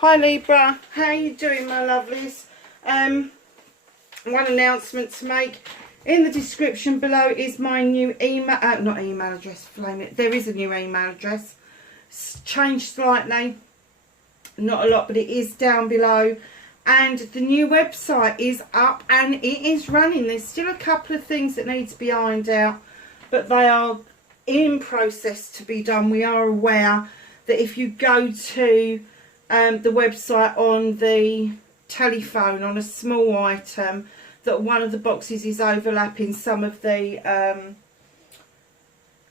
Hi Libra, how you doing my lovelies? One announcement to make. In the description below is my new email, not email address, flame it. There is a new email address. It's changed slightly, not a lot, but it is down below. And the new website is up and it is running. There's still a couple of things that need to be ironed out, but they are in process to be done. We are aware that if you go to the website on the telephone on a small item, that one of the boxes is overlapping some of the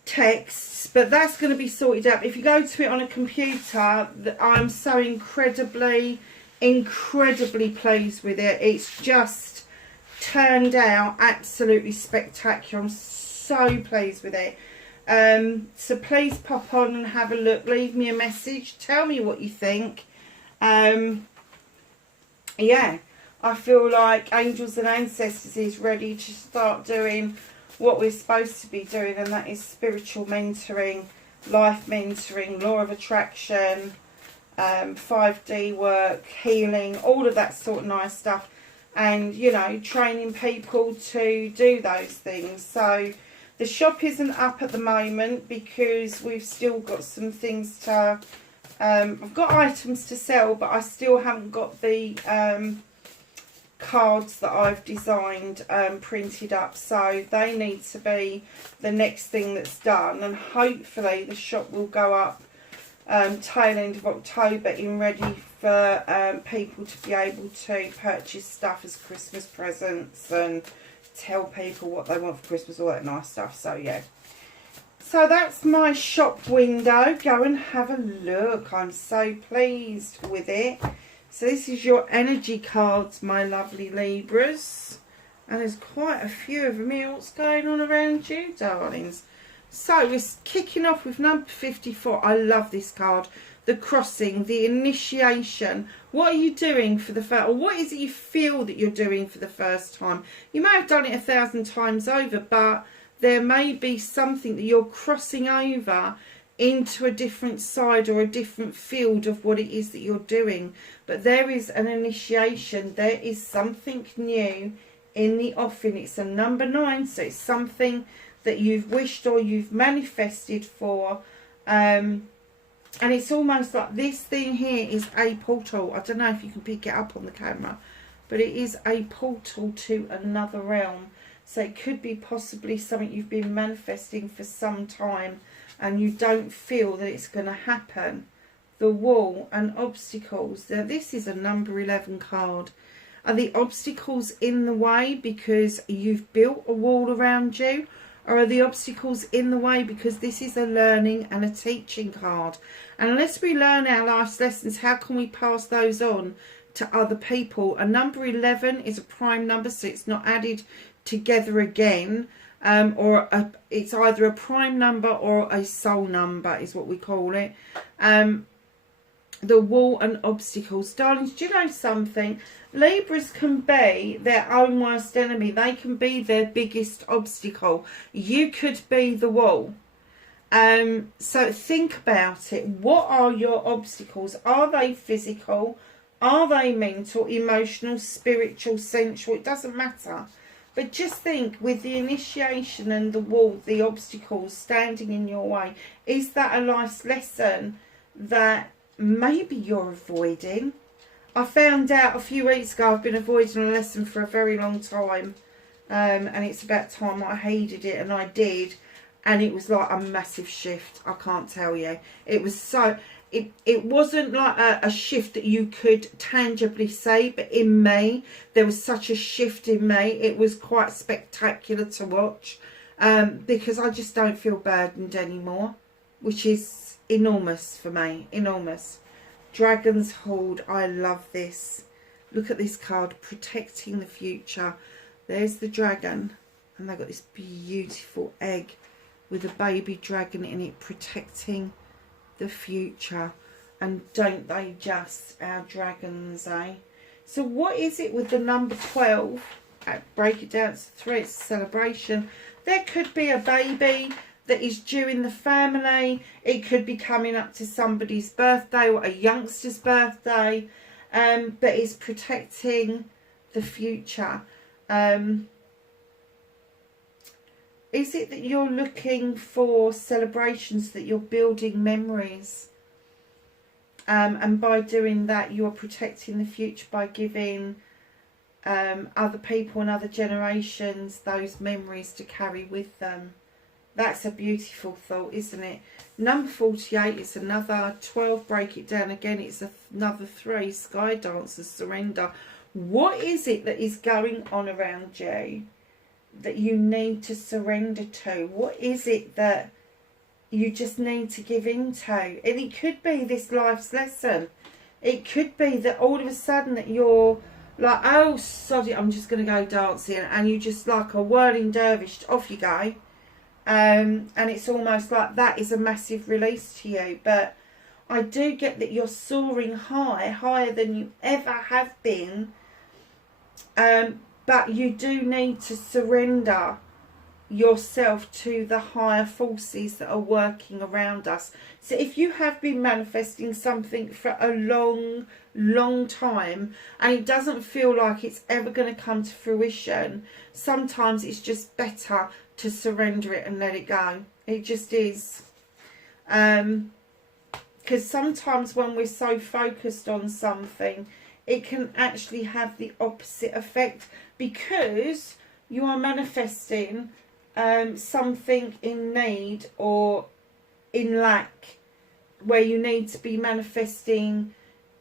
texts, but that's going to be sorted out. If you go to it on a computer, I'm so incredibly pleased with it. It's just turned out absolutely spectacular. I'm so pleased with it. So please pop on and have a look, leave me a message, tell me what you think. Yeah, I feel like Angels and Ancestors is ready to start doing what we're supposed to be doing, and that is spiritual mentoring, life mentoring, law of attraction, 5D work, healing, all of that sort of nice stuff, and you know, training people to do those things. So the shop isn't up at the moment because we've still got some things to, I've got items to sell, but I still haven't got the cards that I've designed printed up. So they need to be the next thing that's done. And hopefully the shop will go up tail end of October in ready for people to be able to purchase stuff as Christmas presents and tell people what they want for Christmas, all that nice stuff. So yeah, so that's my shop window. Go and have a look. I'm so pleased with it. So this is your energy cards, my lovely Libras, and there's quite a few of them here. What's going on around you, darlings? So we're kicking off with number 54. I love this card. The crossing, the initiation. What are you doing for the first, or what is it you feel that you're doing for the first time? You may have done it 1,000 times over, but there may be something that you're crossing over into a different side or a different field of what it is that you're doing. But there is an initiation. There is something new in the offing. It's a number 9, so it's something that you've wished or you've manifested for. And it's almost like this thing here is a portal. I don't know if you can pick it up on the camera, but it is a portal to another realm. So it could be possibly something you've been manifesting for some time and you don't feel that it's going to happen. The wall and obstacles. Now this is a number 11 card. Are the obstacles in the way because you've built a wall around you? Or are the obstacles in the way because this is a learning and a teaching card? And unless we learn our life's lessons, how can we pass those on to other people? A number 11 is a prime number, so it's not added together again. It's either a prime number or a soul number is what we call it. The wall and obstacles. Darlings, do you know something? Libras can be their own worst enemy. They can be their biggest obstacle. You could be the wall. So think about it. What are your obstacles? Are they physical? Are they mental, emotional, spiritual, sensual? It doesn't matter. But just think, with the initiation and the wall, the obstacles standing in your way, is that a life lesson that maybe you're avoiding? I found out a few weeks ago I've been avoiding a lesson for a very long time, and it's about time I heeded it, and I did, and it was like a massive shift. I can't tell you. It was so, it wasn't like a shift that you could tangibly say, but in me there was such a shift in me. It was quite spectacular to watch, because I just don't feel burdened anymore, which is enormous for me. Enormous. Dragon's Hold. I love this. Look at this card, protecting the future. There's the dragon, and they've got this beautiful egg with a baby dragon in it, protecting the future. And don't they just, our dragons, eh? So what is it with the number 12? Break it down to 3. It's a celebration. There could be a baby that is due in the family. It could be coming up to somebody's birthday or a youngster's birthday, but it's protecting the future. Is it that you're looking for celebrations, that you're building memories? And by doing that, you're protecting the future by giving other people and other generations those memories to carry with them. That's a beautiful thought, isn't it? Number 48 is another 12. Break it down again. It's another 3. Sky Dancers, surrender. What is it that is going on around you that you need to surrender to? What is it that you just need to give into? And it could be this life's lesson. It could be that all of a sudden that you're like, oh, sod it, I'm just going to go dancing. And you just like a whirling dervish, off you go. And it's almost like that is a massive release to you. But I do get that you're soaring high, higher than you ever have been. But you do need to surrender yourself to the higher forces that are working around us. So if you have been manifesting something for a long time and it doesn't feel like it's ever going to come to fruition, sometimes it's just better to surrender it and let it go. It just is. Because sometimes when we're so focused on something, it can actually have the opposite effect, because you are manifesting something in need or in lack, where you need to be manifesting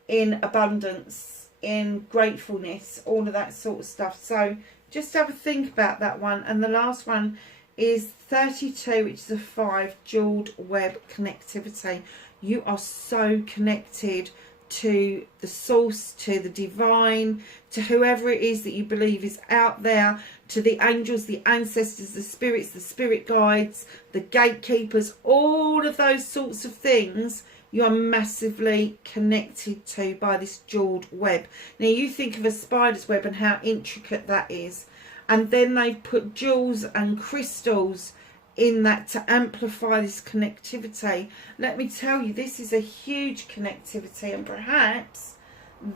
in abundance, in gratefulness, all of that sort of stuff. So just have a think about that one. And the last one is 32, which is a 5, jeweled web connectivity. You are so connected to the source, to the divine, to whoever it is that you believe is out there, to the angels, the ancestors, the spirits, the spirit guides, the gatekeepers, all of those sorts of things you are massively connected to by this jeweled web. Now you think of a spider's web and how intricate that is, and then they put jewels and crystals in that to amplify this connectivity. Let me tell you, this is a huge connectivity, and perhaps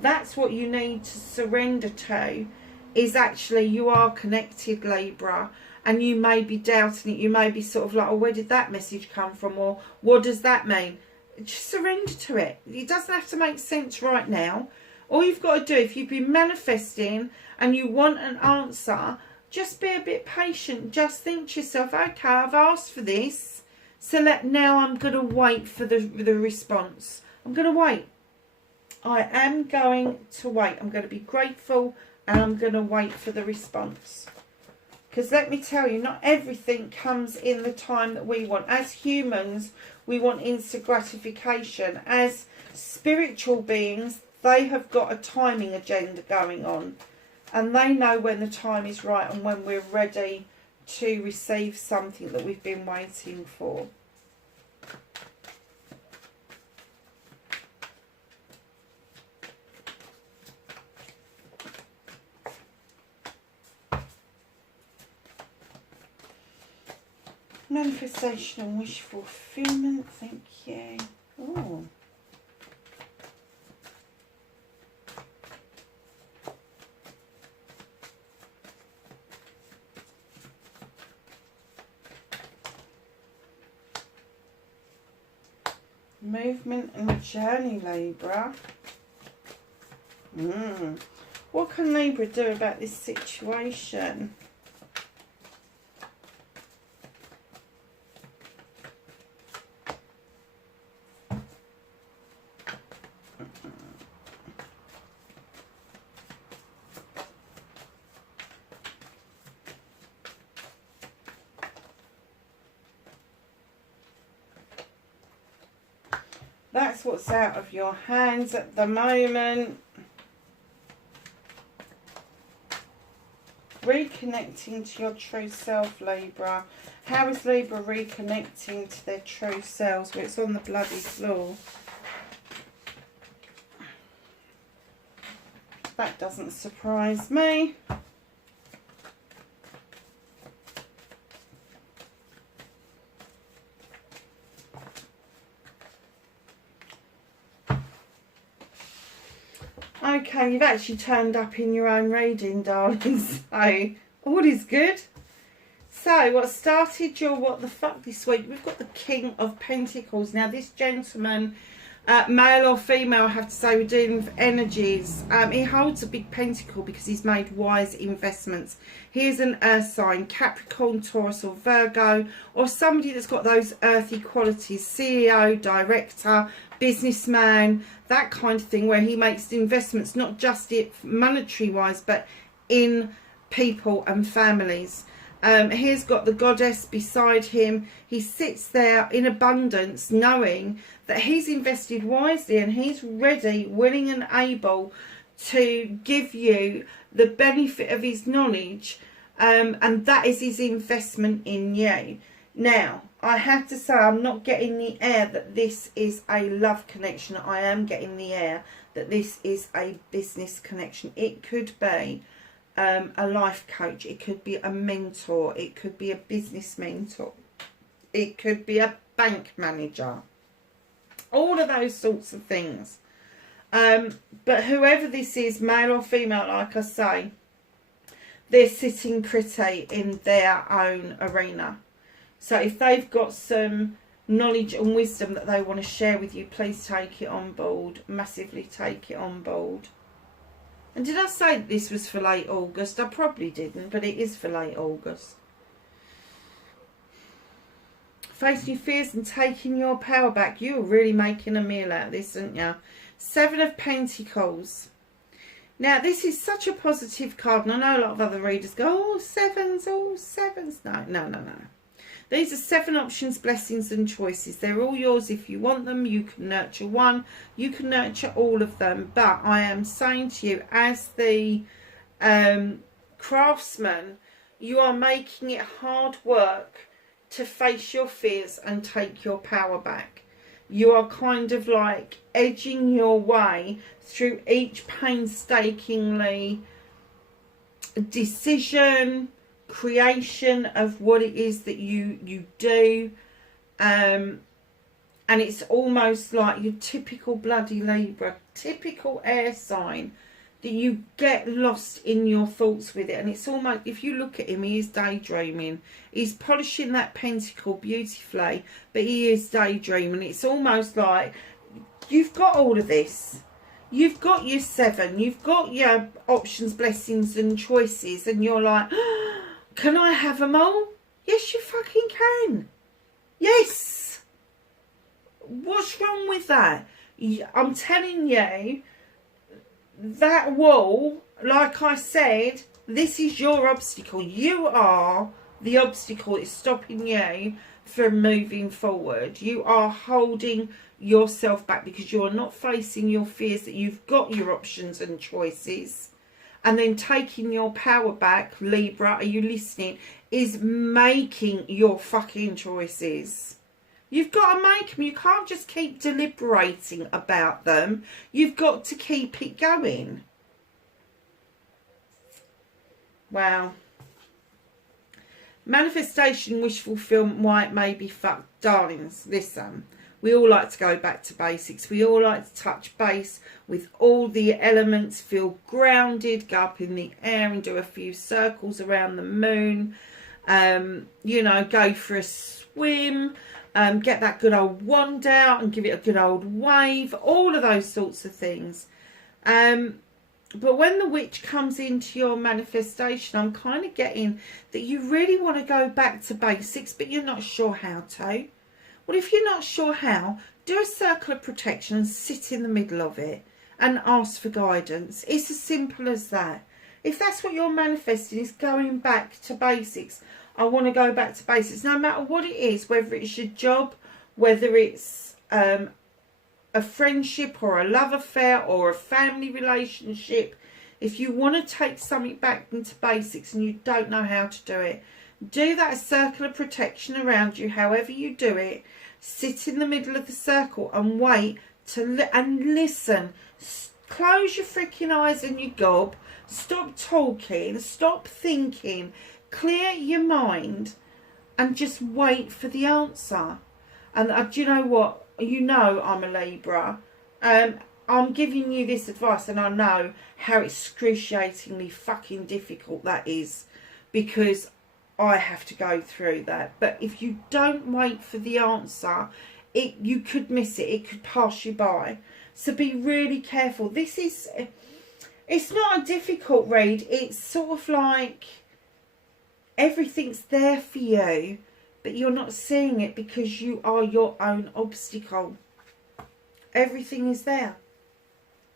that's what you need to surrender to, is actually you are connected, Libra, and you may be doubting it. You may be sort of like, oh, where did that message come from, or what does that mean? Just surrender to it. It doesn't have to make sense right now. All you've got to do, if you've been manifesting and you want an answer, just be a bit patient. Just think to yourself, okay, I've asked for this, so now I'm going to wait for the response. I'm going to wait. I am going to wait. I'm going to be grateful, and I'm going to wait for the response. Because let me tell you, not everything comes in the time that we want. As humans, we want instant gratification. As spiritual beings, they have got a timing agenda going on. And they know when the time is right and when we're ready to receive something that we've been waiting for. Manifestation and wish fulfillment, thank you. Oh. Movement and journey, Libra. What can Libra do about this situation? That's what's out of your hands at the moment. Reconnecting to your true self, Libra. How is Libra reconnecting to their true selves? Well, it's on the bloody floor. That doesn't surprise me. Okay, you've actually turned up in your own reading, darling, so all is good. So, what started your what the fuck this week? We've got the King of Pentacles. Now, this gentleman, male or female, I have to say, we're dealing with energies. He holds a big pentacle because he's made wise investments. Here's an earth sign, Capricorn, Taurus or Virgo, or somebody that's got those earthy qualities, CEO, director, businessman, that kind of thing, where he makes investments, not just it monetary wise, but in people and families. He's got the goddess beside him. He sits there in abundance, knowing that he's invested wisely and he's ready, willing and able to give you the benefit of his knowledge, and that is his investment in you. Now, I have to say, I'm not getting the air that this is a love connection. I am getting the air that this is a business connection. It could be a life coach, it could be a mentor, it could be a business mentor, it could be a bank manager, all of those sorts of things. But whoever this is, male or female, like I say, they're sitting pretty in their own arena. So if they've got some knowledge and wisdom that they want to share with you, please take it on board, massively take it on board. And did I say that this was for late August? I probably didn't, but it is for late August. Facing your fears and taking your power back. You're really making a meal out of this, aren't you? Seven of Pentacles. Now, this is such a positive card, and I know a lot of other readers go, oh, sevens, oh, sevens. No, no, no, no. These are 7 options, blessings and choices. They're all yours if you want them. You can nurture one. You can nurture all of them. But I am saying to you, as the craftsman, you are making it hard work to face your fears and take your power back. You are kind of like edging your way through each painstakingly decision, creation of what it is that you do, and it's almost like your typical bloody Libra, typical air sign, that you get lost in your thoughts with it. And it's almost, if you look at him, he is daydreaming. He's polishing that pentacle beautifully, but he is daydreaming. It's almost like you've got all of this. You've got your 7, you've got your options, blessings and choices, and you're like, can I have them all? Yes, you fucking can. Yes. What's wrong with that? I'm telling you, that wall, like I said, this is your obstacle. You are the obstacle that's stopping you from moving forward. You are holding yourself back because you're not facing your fears that you've got your options and choices. And then taking your power back, Libra, are you listening, is making your fucking choices. You've got to make them. You can't just keep deliberating about them. You've got to keep it going. Wow. Manifestation, wish fulfillment, why it may be fucked. Darlings, listen. We all like to go back to basics. We all like to touch base with all the elements, feel grounded, go up in the air and do a few circles around the moon. You know, go for a swim. Get that good old wand out and give it a good old wave. All of those sorts of things. But when the witch comes into your manifestation, I'm kind of getting that you really want to go back to basics, but you're not sure how to. Well, if you're not sure how, do a circle of protection and sit in the middle of it and ask for guidance. It's as simple as that. If that's what you're manifesting, is going back to basics. I want to go back to basics, no matter what it is, whether it's your job, whether it's a friendship or a love affair or a family relationship. If you want to take something back into basics and you don't know how to do it, do that circle of protection around you, however you do it. Sit in the middle of the circle and wait and listen. Close your freaking eyes and your gob. Stop talking. Stop thinking. Clear your mind and just wait for the answer. And do you know what? You know I'm a Libra. I'm giving you this advice, and I know how excruciatingly fucking difficult that is, because I have to go through that. But if you don't wait for the answer, you could miss it. It could pass you by. So be really careful. It's not a difficult read. It's sort of like everything's there for you, but you're not seeing it because you are your own obstacle. Everything is there.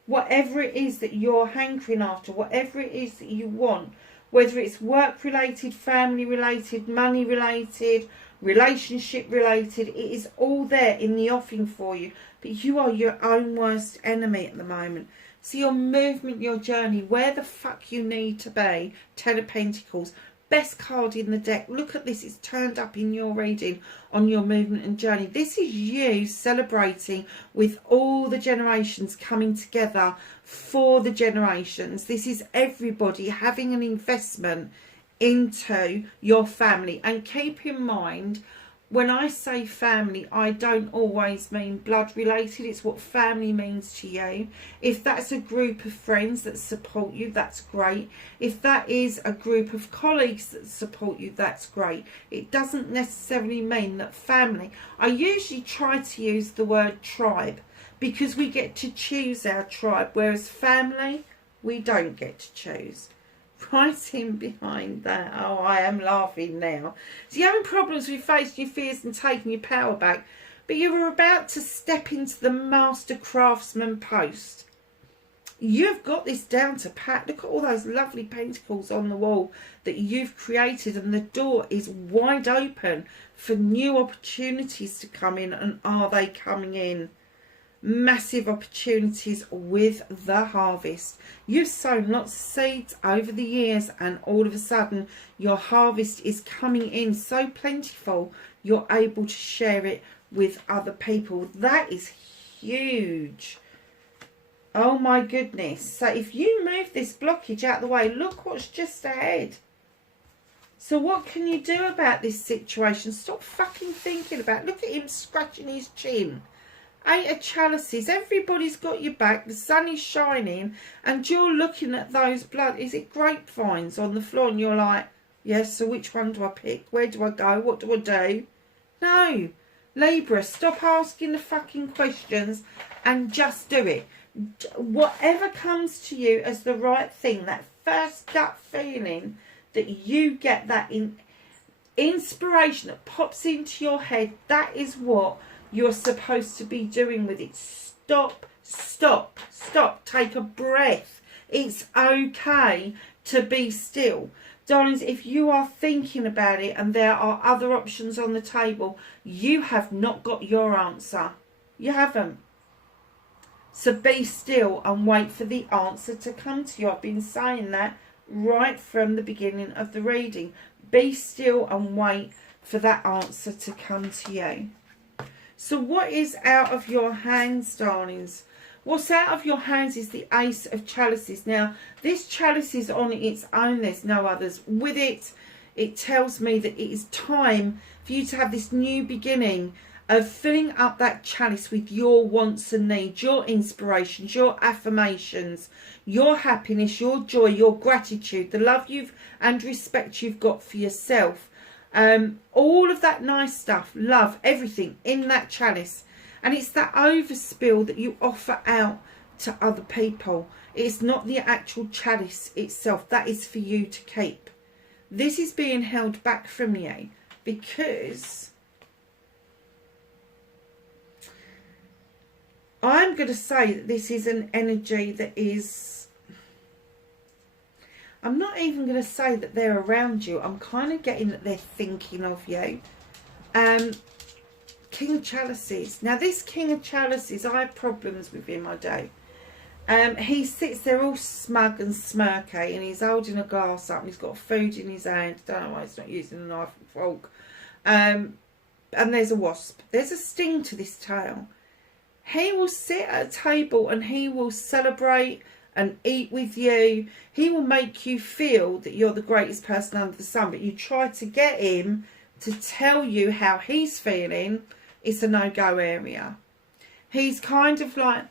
Whatever it is that you're hankering after, whatever it is that you want, whether it's work related, family related, money related, relationship related, it is all there in the offing for you. But you are your own worst enemy at the moment. So your movement, your journey, where the fuck you need to be, Ten of Pentacles, best card in the deck. Look at this, it's turned up in your reading on your movement and journey. This is you celebrating with all the generations coming together for the generations. This is everybody having an investment into your family. And keep in mind, when I say family, I don't always mean blood related. It's what family means to you. If that's a group of friends that support you, that's great. If that is a group of colleagues that support you, that's great. It doesn't necessarily mean that family. I usually try to use the word tribe because we get to choose our tribe, whereas family, we don't get to choose. Right in behind that. Oh, I am laughing now. So you're having problems with facing your fears and taking your power back, but you were about to step into the master craftsman post. You've got this down to pat. Look at all those lovely pentacles on the wall that you've created, and the door is wide open for new opportunities to come in. And are they coming in? Massive opportunities with the harvest. You've sown lots of seeds over the years, and all of a sudden your harvest is coming in so plentiful you're able to share it with other people. That is huge. Oh my goodness. So if you move this blockage out of the way, look what's just ahead. So what can you do about this situation? Stop fucking thinking about it. Look at him scratching his chin. Eight of Chalices. Everybody's got your back. The sun is shining, and you're looking at those is it grapevines on the floor, and you're like, yes, so which one do I pick? Where do I go? What do I do? No. Libra, stop asking the fucking questions and just do it. Whatever comes to you as the right thing, that first gut feeling that you get, that inspiration that pops into your head, that is what you're supposed to be doing with it. Stop, stop, stop. Take a breath. It's okay to be still. Darlings, if you are thinking about it and there are other options on the table, you have not got your answer. You haven't. So be still and wait for the answer to come to you. I've been saying that right from the beginning of the reading. Be still and wait for that answer to come to you. So what is out of your hands, darlings? What's out of your hands is the Ace of Chalices. Now, this chalice is on its own. There's no others. With it, it tells me that it is time for you to have this new beginning of filling up that chalice with your wants and needs, your inspirations, your affirmations, your happiness, your joy, your gratitude, the love and respect you've got for yourself. All of that nice stuff, love, everything in that chalice. And it's that overspill that you offer out to other people. It's not the actual chalice itself. That is for you to keep. This is being held back from you because I'm going to say that this is an energy that is... I'm not even going to say that they're around you. I'm kind of getting that they're thinking of you. King of Chalices. Now, this King of Chalices, I have problems with him, I do. He sits there all smug and smirky, and he's holding a glass up, and he's got food in his hand. I don't know why he's not using a knife and fork. And there's a wasp. There's a sting to this tail. He will sit at a table and he will celebrate and eat with you. He will make you feel that you're the greatest person under the sun, but you try to get him to tell you how he's feeling, it's a no-go area. He's kind of like,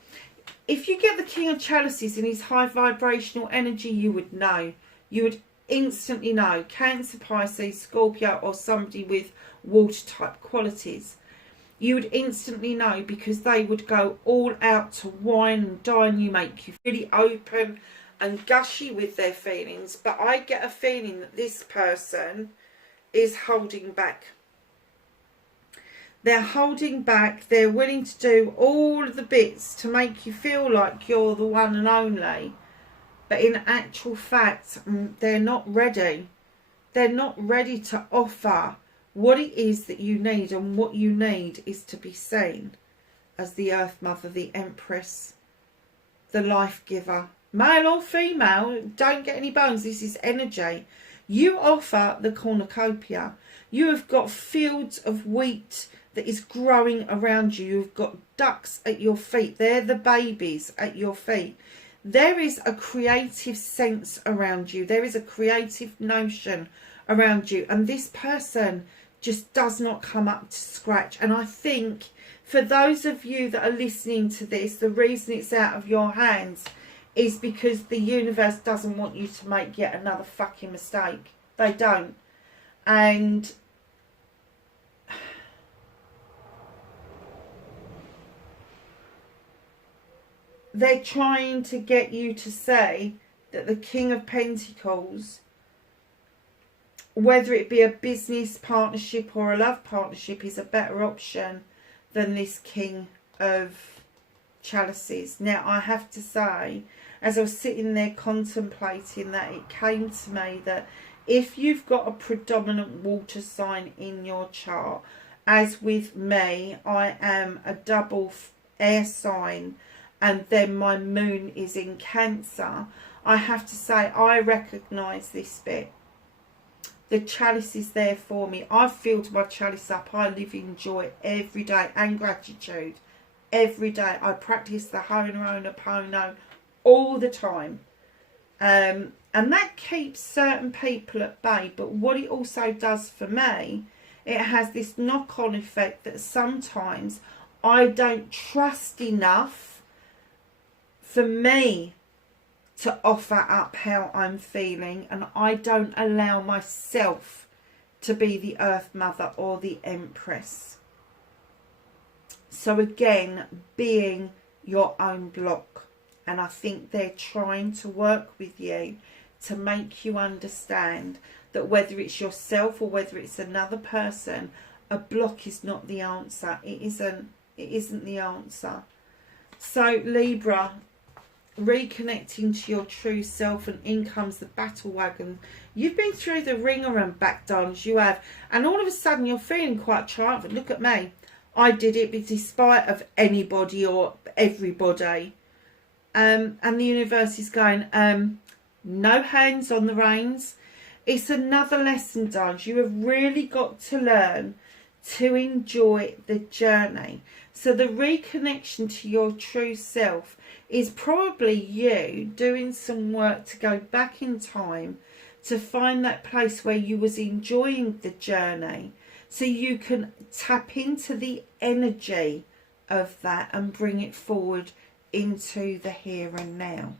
If you get the King of Chalices in his high vibrational energy, you would know. You would instantly know. Cancer, Pisces, Scorpio, or somebody with water type qualities. You would instantly know, because they would go all out to wine and dine you, make you really open and gushy with their feelings. But I get a feeling that this person is holding back. They're holding back. They're willing to do all of the bits to make you feel like you're the one and only. But in actual fact, they're not ready. They're not ready to offer what it is that you need. And what you need is to be seen as the Earth Mother, the Empress, the Life Giver. Male or female, don't get any bones. This is energy. You offer the cornucopia. You have got fields of wheat that is growing around you. You've got ducks at your feet. They're the babies at your feet. There is a creative sense around you. There is a creative notion around you. And this person just does not come up to scratch. And I think for those of you that are listening to this, the reason it's out of your hands is because the universe doesn't want you to make yet another fucking mistake. They don't. And they're trying to get you to say that the King of Pentacles, whether it be a business partnership or a love partnership, is a better option than this King of Chalices. Now, I have to say, as I was sitting there contemplating that, it came to me that if you've got a predominant water sign in your chart, as with me, I am a double air sign, and then my moon is in Cancer, I have to say I recognise this bit. The chalice is there for me. I've filled my chalice up. I live in joy every day and gratitude every day. I practice the Ho'oponopono all the time. And that keeps certain people at bay. But what it also does for me, it has this knock-on effect that sometimes I don't trust enough for me to offer up how I'm feeling, and I don't allow myself to be the Earth Mother or the Empress. So again, being your own block. And I think they're trying to work with you to make you understand that whether it's yourself or whether it's another person, a block is not the answer. It isn't the answer. So Libra, reconnecting to your true self, and in comes the battle wagon. You've been through the ringer and back, darlings, you have, and all of a sudden you're feeling quite triumphant. Look at me, I did it despite of anybody or everybody, and the universe is going, no hands on the reins. It's another lesson, darlings. You have really got to learn to enjoy the journey. So the reconnection to your true self is probably you doing some work to go back in time to find that place where you was enjoying the journey, so you can tap into the energy of that and bring it forward into the here and now.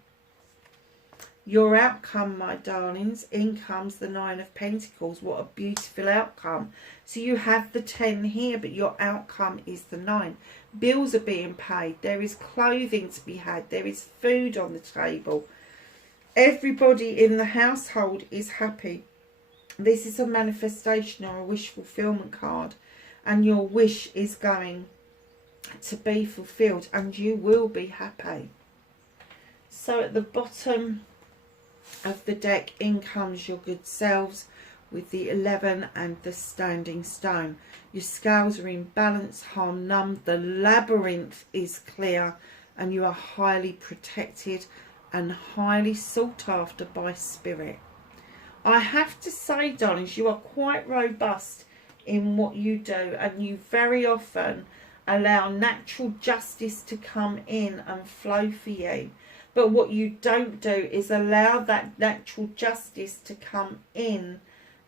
Your outcome, my darlings, in comes the 9 of Pentacles. What a beautiful outcome. So you have the 10 here, but your outcome is the 9. Bills are being paid. There is clothing to be had. There is food on the table. Everybody in the household is happy. This is a manifestation or a wish fulfillment card. And your wish is going to be fulfilled. And you will be happy. So at the bottom of the deck, in comes your good selves with the 11 and the standing stone. Your scales are in balance, harm none. The labyrinth is clear, and you are highly protected and highly sought after by spirit. I have to say, darlings, you are quite robust in what you do, and you very often allow natural justice to come in and flow for you. But what you don't do is allow that natural justice to come in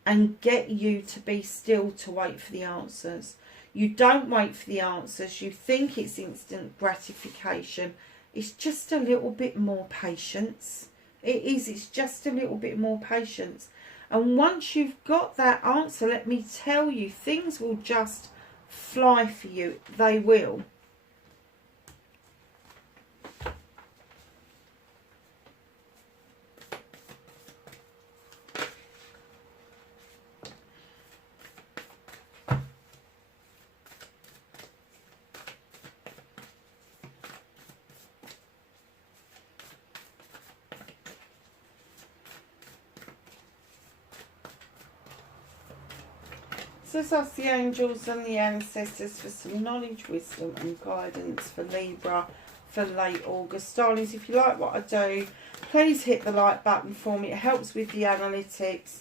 and get you to be still to wait for the answers. You don't wait for the answers. You think it's instant gratification. It's just a little bit more patience. It is. It's just a little bit more patience. And once you've got that answer, let me tell you, things will just fly for you. They will. So let's ask the angels and the ancestors for some knowledge, wisdom and guidance for Libra for late August. Darlings, if you like what I do, please hit the like button for me. It helps with the analytics.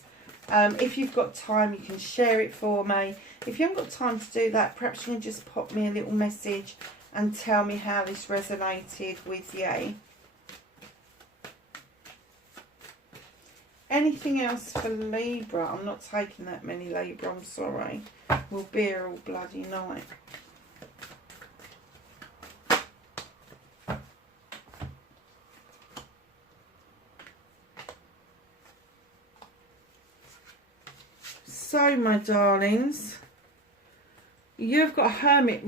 If you've got time, you can share it for me. If you haven't got time to do that, perhaps you can just pop me a little message and tell me how this resonated with you. Anything else for Libra? I'm not taking that many Libra, I'm sorry. We'll be here all bloody night. So, my darlings, you've got a hermit,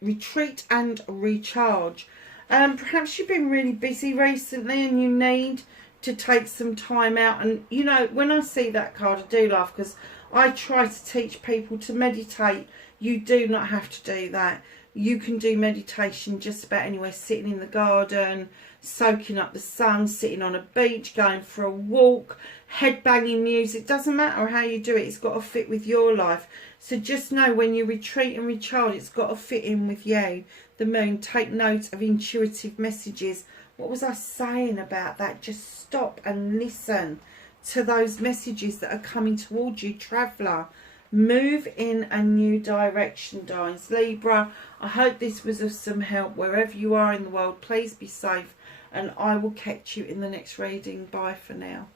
retreat and recharge. Perhaps you've been really busy recently and you need to take some time out. And you know, when I see that card, I do laugh, because I try to teach people to meditate. You do not have to do that. You can do meditation just about anywhere, sitting in the garden, soaking up the sun, sitting on a beach, going for a walk, head banging music. Doesn't matter how you do it, it's got to fit with your life. So just know, when you retreat and recharge, it's got to fit in with you. The moon, take note of intuitive messages. What was I saying about that? Just stop and listen to those messages that are coming towards you, traveller. Move in a new direction, darlings. Libra, I hope this was of some help wherever you are in the world. Please be safe, and I will catch you in the next reading. Bye for now.